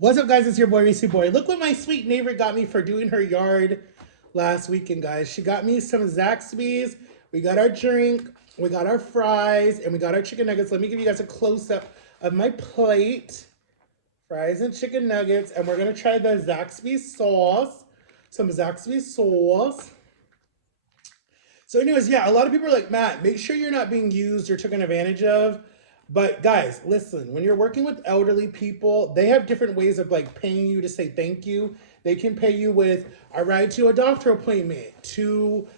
What's up, guys? It's your boy, Reese Boy. Look what my sweet neighbor got me for doing her yard last weekend, guys. She got me some Zaxby's. We got our drink, we got our fries, and we got our chicken nuggets. Let me give you guys a close-up of my plate. Fries and chicken nuggets, and we're going to try the Zaxby's sauce. Some Zaxby's sauce. So anyways, yeah, a lot of people are like, Matt, make sure you're not being used or taken advantage of. But guys, listen, when you're working with elderly people, they have different ways of like paying you to say thank you. They can pay you with a ride to a doctor appointment, to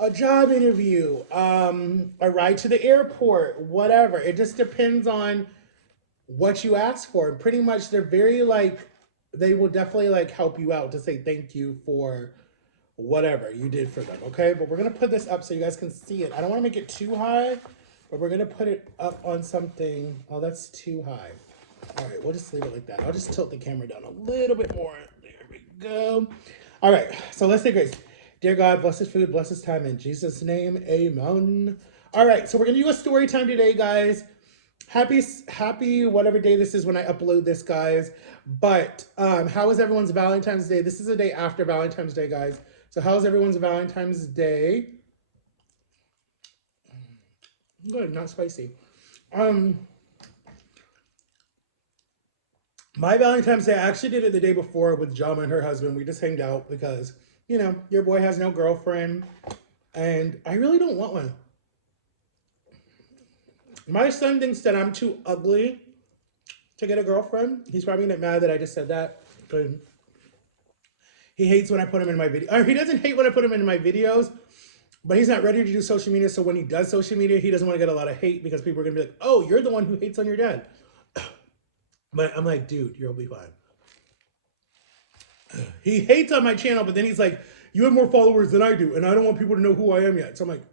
a job interview, a ride to the airport, whatever. It just depends on what you ask for. Pretty much they're very like, they will definitely like help you out to say thank you for whatever you did for them, okay? But we're gonna put this up so you guys can see it. I don't wanna make it too high, but we're gonna put it up on something. Oh, that's too high. All right, we'll just leave it like that. I'll just tilt the camera down a little bit more. There we go. All right, so let's say grace. Dear God, bless this food, bless this time. In Jesus' name, amen. All right, so we're gonna do a story time today, guys. Happy whatever day this is when I upload this, guys. But how was everyone's Valentine's Day? This is the day after Valentine's Day, guys. So how's everyone's Valentine's Day? Good, not spicy. Um, my Valentine's Day, I actually did it the day before with Jama and her husband. We just hanged out because, you know, your boy has no girlfriend, and I really don't want one. My son thinks that I'm too ugly to get a girlfriend. He's probably gonna get mad that I just said that. But he hates when I put him in my video. Or he doesn't hate when I put him in my videos, but he's not ready to do social media. So when he does social media, he doesn't want to get a lot of hate because people are gonna be like, "Oh, you're the one who hates on your dad." But I'm like, dude, you'll be fine. He hates on my channel, but then he's like, "You have more followers than I do, and I don't want people to know who I am yet." So I'm like,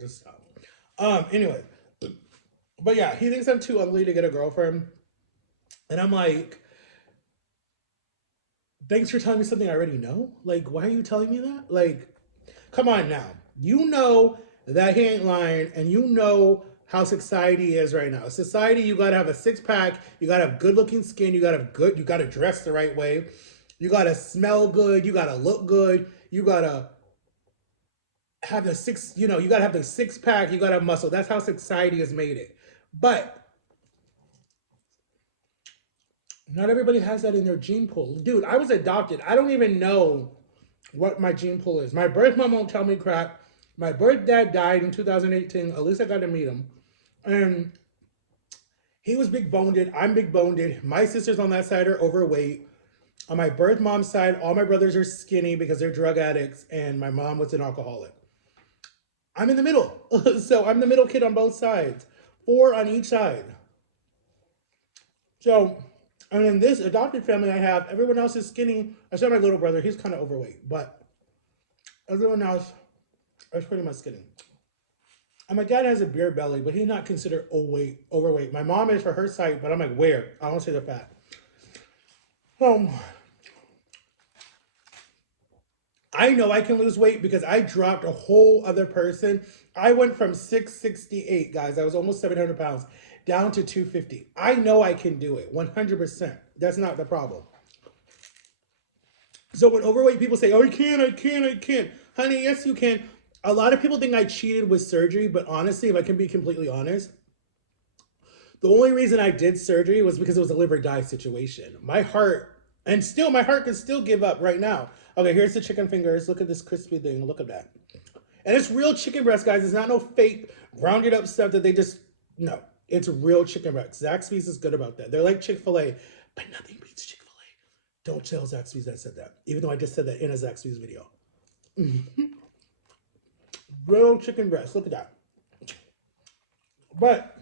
just stop. Anyway, but yeah, he thinks I'm too ugly to get a girlfriend, and I'm like, thanks for telling me something I already know. Like, why are you telling me that? Like, come on now. You know that he ain't lying, and you know how society is right now. Society, you gotta have a six pack, you gotta have good looking skin, you gotta dress the right way, you gotta smell good, you gotta look good, you gotta have the six, you gotta have the six pack, you gotta have muscle. That's how society has made it. But not everybody has that in their gene pool. Dude, I was adopted. I don't even know what my gene pool is. My birth mom won't tell me crap. My birth dad died in 2018. At least I got to meet him. And he was big boned. I'm big boned. My sisters on that side are overweight. On my birth mom's side, all my brothers are skinny because they're drug addicts, and my mom was an alcoholic. I'm in the middle. So I'm the middle kid on both sides, four on each side. So, and in this adopted family I have, everyone else is skinny. Except my little brother, he's kind of overweight, but everyone else is pretty much skinny. And my dad has a beer belly, but he's not considered overweight. My mom is for her side, but I'm like, where? I don't see the fat. Um, I know I can lose weight because I dropped a whole other person. I went from 668, guys. I was almost 700 pounds down to 250. I know I can do it 100%. That's not the problem. So when overweight people say, "Oh, I can't," honey, yes, you can. A lot of people think I cheated with surgery, but honestly, if I can be completely honest, the only reason I did surgery was because it was a live or die situation. My heart, and still, my heart can still give up right now. Okay, here's the chicken fingers. Look at this crispy thing. Look at that. And it's real chicken breast, guys. It's not no fake grounded up stuff that they just, no. It's real chicken breast. Zaxby's is good about that. They're like Chick-fil-A, but nothing beats Chick-fil-A. Don't tell Zaxby's I said that, even though I just said that in a Zaxby's video. Real chicken breast. Look at that. But,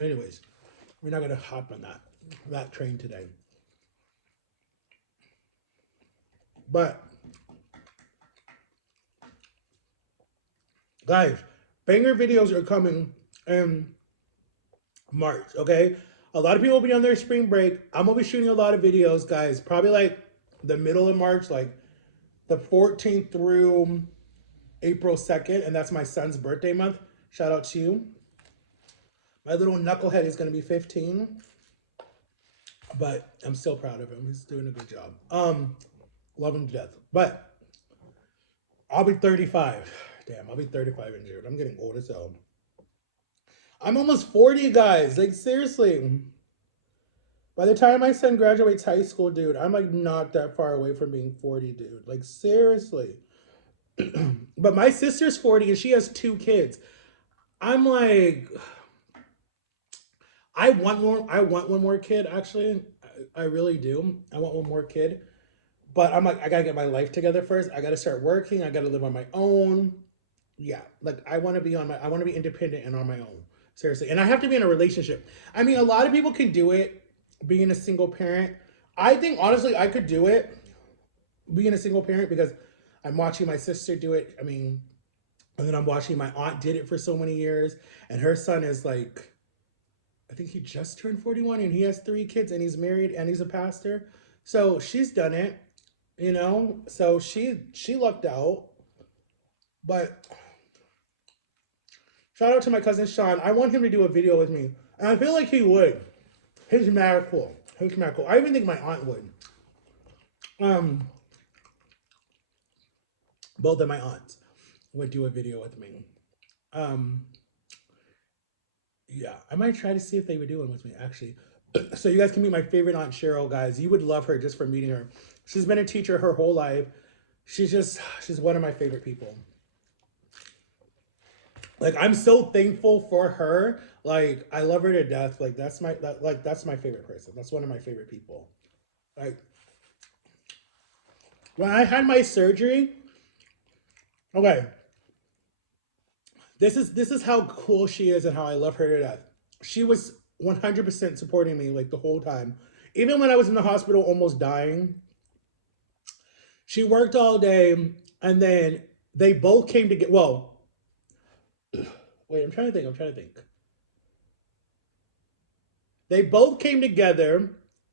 anyways, we're not gonna hop on that train today. But, guys, banger videos are coming in March. Okay, a lot of people will be on their spring break. I'm gonna be shooting a lot of videos, guys. Probably like the middle of March, like the 14th through April 2nd, and that's my son's birthday month. Shout out to you. My little knucklehead is going to be 15, but I'm still proud of him. He's doing a good job. Love him to death. But I'll be 35. Damn, I'll be 35 in June. I'm getting old as hell. I'm almost 40, guys. Like, seriously. By the time my son graduates high school, dude, I'm like not that far away from being 40, dude. Like, seriously. But my sister's 40 and she has 2 kids. I'm like, I want one more kid, actually. I really do. I want one more kid. But I'm like, I gotta get my life together first. I gotta start working. I gotta live on my own. Yeah. Like I wanna be independent and on my own. Seriously. And I have to be in a relationship. I mean, a lot of people can do it being a single parent. I think honestly I could do it being a single parent because I'm watching my sister do it. I mean, and then I'm watching my aunt did it for so many years. And her son is like, I think he just turned 41 and he has 3 kids and he's married and he's a pastor. So she's done it, you know? So she lucked out. But shout out to my cousin Sean. I want him to do a video with me. And I feel like he would. He's mad cool. He's mad cool. I even think my aunt would. Um, both of my aunts would do a video with me. Um, yeah, I might try to see if they would do one with me, actually. So you guys can meet my favorite Aunt Cheryl, guys. You would love her just for meeting her. She's been a teacher her whole life. She's one of my favorite people. Like, I'm so thankful for her. Like, I love her to death. Like, that's my favorite person. That's one of my favorite people. Like, when I had my surgery, okay, this is how cool she is and how I love her to death. She was 100% supporting me like the whole time. Even when I was in the hospital almost dying, she worked all day and then they both came to get well, wait, I'm trying to think. They both came together,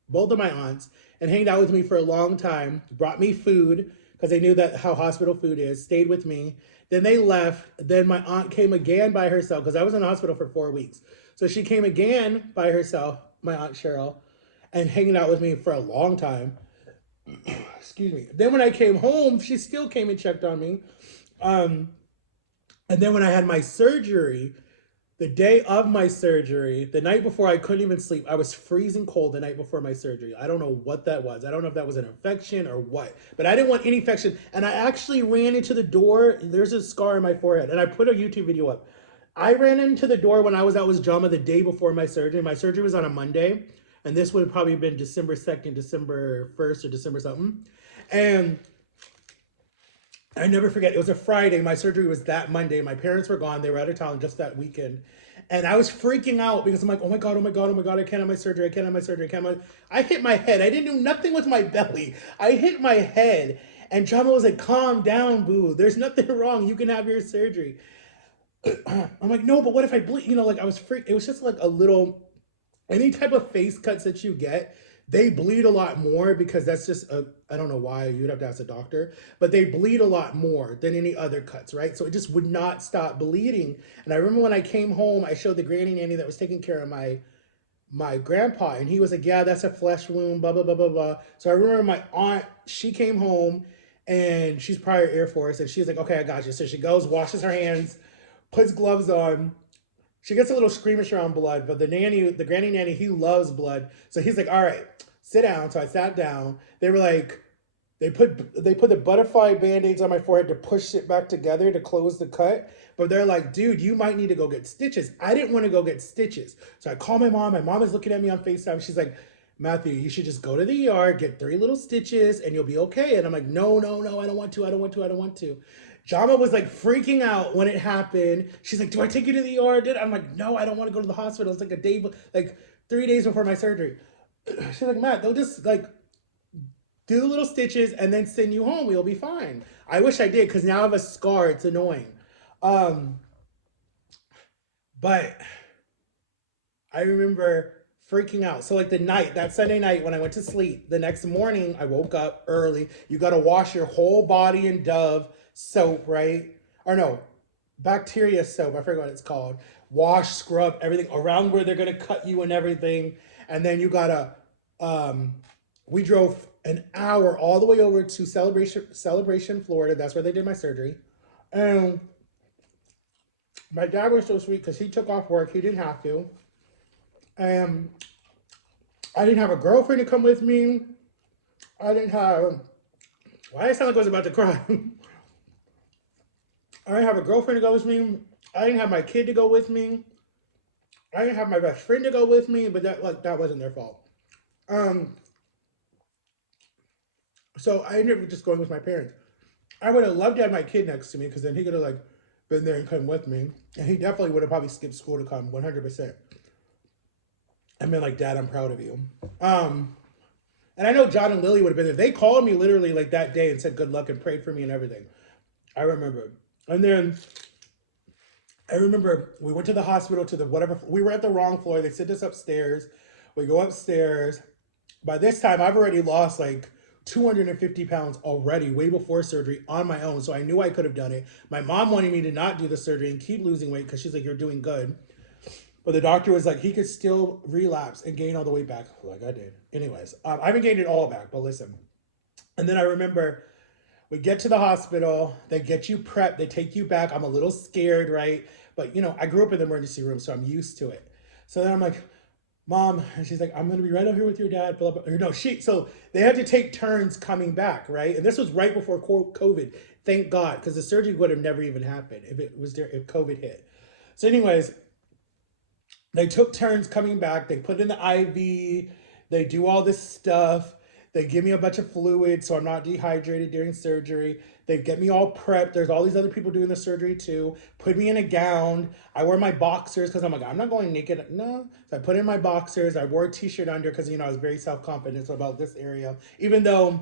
both of my aunts, and hanged out with me for a long time, brought me food because they knew that how hospital food is, stayed with me. Then they left. Then my aunt came again by herself because I was in the hospital for 4 weeks. So she came again by herself, my Aunt Cheryl, and hanging out with me for a long time. Excuse me. Then when I came home, she still came and checked on me. Um, and then when I had my surgery, the day of my surgery, the night before, I couldn't even sleep. I was freezing cold the night before my surgery. I don't know what that was. I don't know if that was an infection or what, but I didn't want any infection. And I actually ran into the door. There's a scar on my forehead, and I put a YouTube video up. I ran into the door when I was out with Jama the day before my surgery. My surgery was on a Monday, and this would have probably been December 2nd, December 1st, or December something. And I never forget, it was a Friday. My surgery was that Monday. My parents were gone. They were out of town just that weekend. And I was freaking out because I'm like, oh my God, oh my God, oh my God, I can't have my surgery. I can't have my surgery. I can't have my... I hit my head. I didn't do nothing with my belly. I hit my head. And Jama was like, calm down, boo. There's nothing wrong. You can have your surgery. I'm like, no, but what if I bleed? You know, like I was freaked. It was just like a little, any type of face cuts that you get, they bleed a lot more because that's just a, I don't know why, you'd have to ask a doctor, but they bleed a lot more than any other cuts, right? So it just would not stop bleeding. And I remember when I came home, I showed the granny nanny that was taking care of my grandpa, and he was like, yeah, that's a flesh wound, blah, blah, blah, blah, blah. So I remember my aunt, she came home and she's prior Air Force, and she's like, okay, I got you. So she goes, washes her hands, puts gloves on. She gets a little squeamish around blood, but the granny nanny, he loves blood. So he's like, all right, sit down. So I sat down. They were like, they put the butterfly band-aids on my forehead to push it back together to close the cut. But they're like, dude, you might need to go get stitches. I didn't want to go get stitches. So I call my mom. My mom is looking at me on FaceTime. She's like, Matthew, you should just go to the ER, get 3 little stitches, and you'll be okay. And I'm like, no, no, no, I don't want to. I don't want to. I don't want to. Jama was like freaking out when it happened. She's like, do I take you to the ER? I'm like, no, I don't want to go to the hospital. It's like a day, like 3 days before my surgery. She's like, Matt, they'll just like do the little stitches and then send you home. You'll be fine. I wish I did because now I have a scar. It's annoying. But I remember freaking out. So like that Sunday night when I went to sleep, the next morning I woke up early. You got to wash your whole body in Dove soap, right? Or no, bacteria soap. I forget what it's called. wash, scrub everything around where they're gonna cut you and everything. And then you gotta we drove an hour all the way over to Celebration, Florida. That's where they did my surgery. And my dad was so sweet because he took off work. He didn't have to. And I didn't have a girlfriend to come with me. I didn't have. Why I sound like I was about to cry? I didn't have a girlfriend to go with me. I didn't have my kid to go with me. I didn't have my best friend to go with me, but that wasn't their fault. Um, so I ended up just going with my parents. I would have loved to have my kid next to me because then he could have like been there and come with me, and he definitely would have probably skipped school to come 100%. I mean, like, Dad, I'm proud of you. Um, and I know John and Lily would have been there. They called me literally like that day and said good luck and prayed for me and everything. I remember. And then I remember we went to the hospital to the whatever. We were at the wrong floor. They sent us upstairs. We go upstairs. By this time, I've already lost like 250 pounds already, way before surgery on my own. So I knew I could have done it. My mom wanted me to not do the surgery and keep losing weight because she's like, you're doing good. But the doctor was like, he could still relapse and gain all the weight back, like I did. Anyways, I haven't gained it all back, but listen. And then I remember we get to the hospital, they get you prepped, they take you back. I'm a little scared, right? But I grew up in the emergency room, so I'm used to it. So then I'm like, Mom, and she's like, I'm gonna be right over here with your dad. Blah, blah. No, so they had to take turns coming back, right? And this was right before COVID. Thank God, because the surgery would have never even happened if it was there if COVID hit. So, anyways, they took turns coming back. They put in the IV. They do all this stuff. They give me a bunch of fluid so I'm not dehydrated during surgery. They get me all prepped. There's all these other people doing the surgery too. Put me in a gown. I wear my boxers because I'm like, I'm not going naked. No. So I put in my boxers. I wore a t-shirt under because, I was very self-confident about this area. Even though